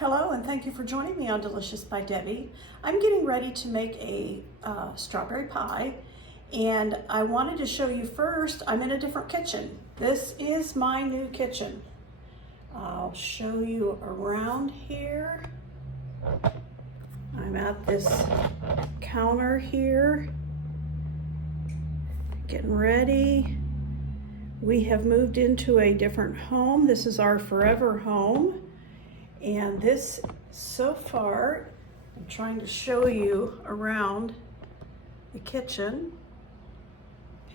Hello, and thank you for joining me on Delicious by Debbie. I'm getting ready to make a strawberry pie, and I wanted to show you first, I'm in a different kitchen. This is my new kitchen. I'll show you around here. I'm at this counter here, getting ready. We have moved into a different home. This is our forever home. And this, so far, I'm trying to show you around the kitchen,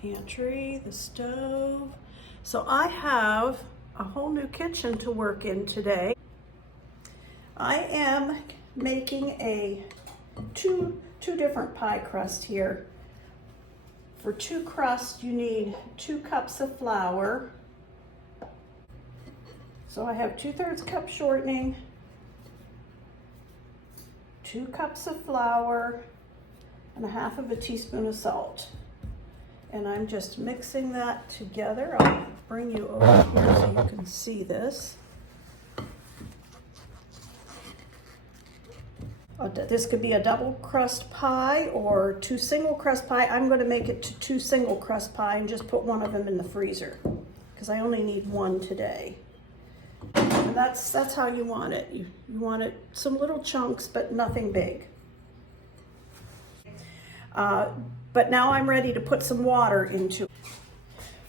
pantry, the stove. So I have a whole new kitchen to work in today. I am making two different pie crust here. For 2 crusts, you need 2 cups of flour. So I have 2/3 cup shortening, 2 cups of flour, and 1/2 of a teaspoon of salt. And I'm just mixing that together. I'll bring you over here so you can see this. This could be a double crust pie or 2 single crust pie. I'm going to make it to 2 single crust pie and just put one of them in the freezer because I only need one today. And that's how you want it. You want it some little chunks, but nothing big. But now I'm ready to put some water into it.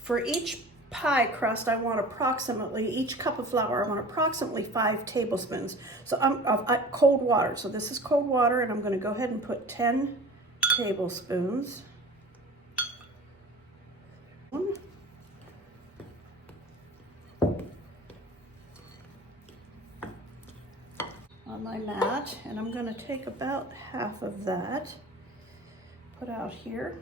For each pie crust, I want approximately, each cup of flour, I want approximately 5 tablespoons. So I'm cold water. So this is cold water, and I'm going to go ahead and put 10 tablespoons. On my mat, and I'm going to take about 1/2 of that, put out here.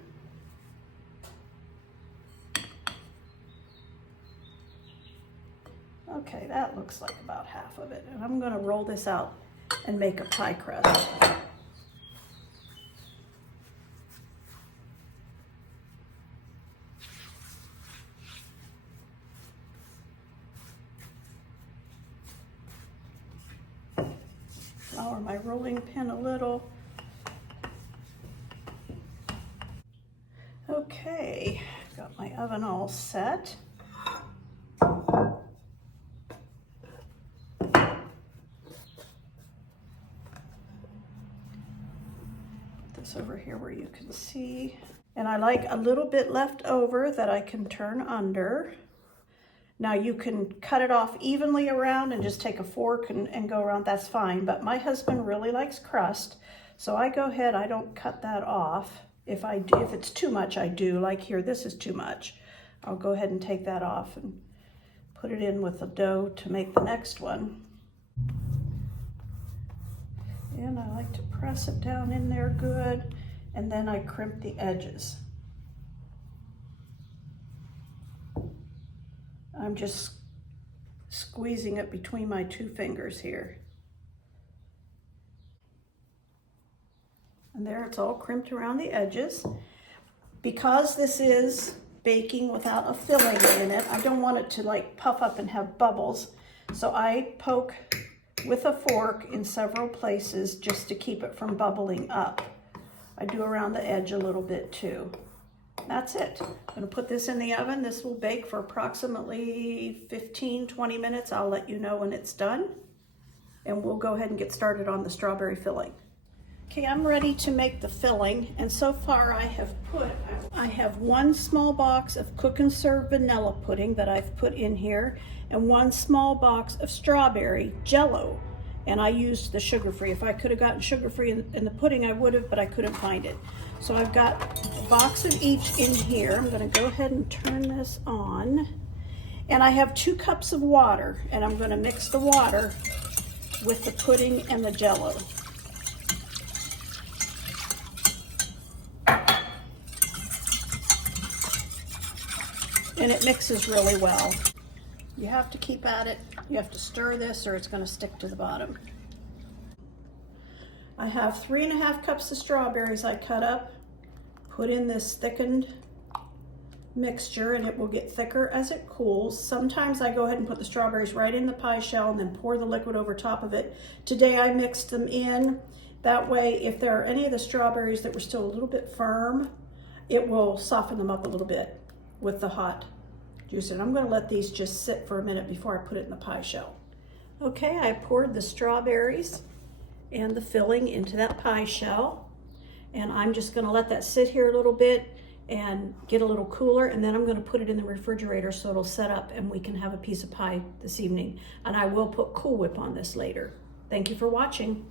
Okay, that looks like about 1/2 of it, and I'm going to roll this out and make a pie crust. Flour my rolling pin a little. Okay, got my oven all set. Put this over here where you can see. And I like a little bit left over that I can turn under. Now you can cut it off evenly around and just take a fork and go around, that's fine. But my husband really likes crust, so I go ahead, I don't cut that off. If it's too much, I do. Like here, this is too much. I'll go ahead and take that off and put it in with the dough to make the next one. And I like to press it down in there good, and then I crimp the edges. I'm just squeezing it between my 2 fingers here. And there, it's all crimped around the edges. Because this is baking without a filling in it, I don't want it to like puff up and have bubbles. So I poke with a fork in several places just to keep it from bubbling up. I do around the edge a little bit too. That's it. I'm going to put this in the oven. This will bake for approximately 15-20 minutes. I'll let you know when it's done. And we'll go ahead and get started on the strawberry filling. Okay, I'm ready to make the filling. And so far I have 1 small box of Cook and Serve vanilla pudding that I've put in here, and 1 small box of Strawberry Jello. And I used the sugar-free. If I could have gotten sugar-free in the pudding, I would have, but I couldn't find it. So I've got a box of each in here. I'm going to go ahead and turn this on. And I have 2 cups of water, and I'm going to mix the water with the pudding and the Jello. And it mixes really well. You have to keep at it. You have to stir this or it's going to stick to the bottom. I have 3½ cups of strawberries I cut up, put in this thickened mixture and it will get thicker as it cools. Sometimes I go ahead and put the strawberries right in the pie shell and then pour the liquid over top of it. Today I mixed them in. That way, if there are any of the strawberries that were still a little bit firm, it will soften them up a little bit with the hot juice. And I'm going to let these just sit for a minute before I put it in the pie shell. Okay, I poured the strawberries and the filling into that pie shell. And I'm just going to let that sit here a little bit and get a little cooler, and then I'm going to put it in the refrigerator so it'll set up and we can have a piece of pie this evening. And I will put Cool Whip on this later. Thank you for watching.